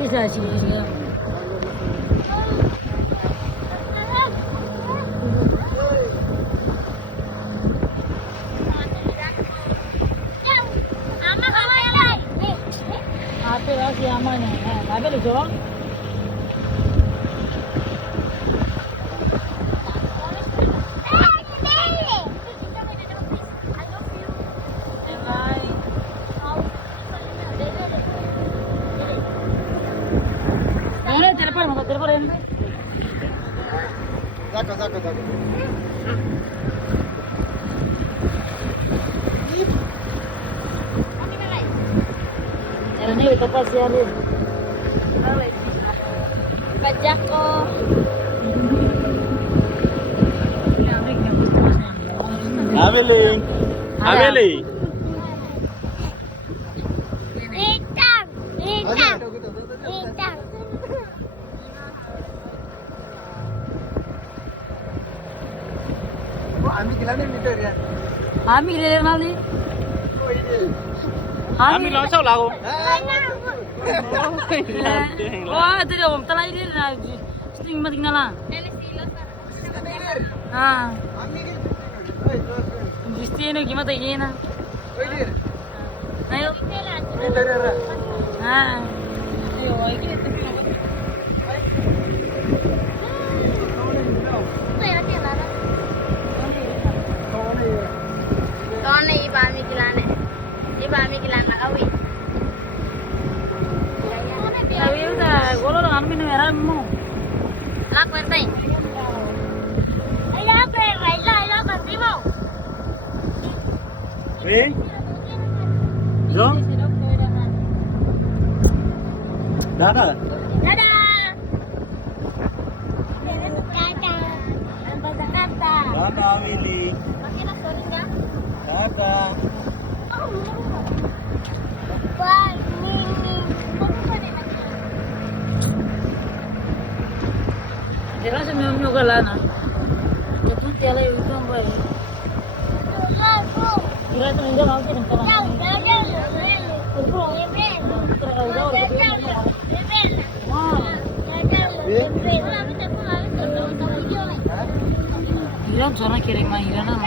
Bisa sih bisa. Apa lagi amannya? Apa lu jual? Telepon. Zago. Ini kapal siarin. Pajak ko. Ameli. Itang. Ami le nali. Ami langsung lagu. Wah, itu om talai dia na. Sting mating na lang. Ah. Gusto niyo gimana ini na? Ayo. Ah. Ayo, ini Kone ibami kilan na kawi. Tapi udah, golo dengan minum merah mau. Lak bertay. Ay lak primo. Eh? Jo? Dadah. Dadah. Dadah Ameli. Makin nak turun ya? Dadah. Bye. Jelas minum juga lah na. Itu tiada yang bisa buat. Kira itu minum mau sih bentar. Hilang soalnya kirim mah hilang.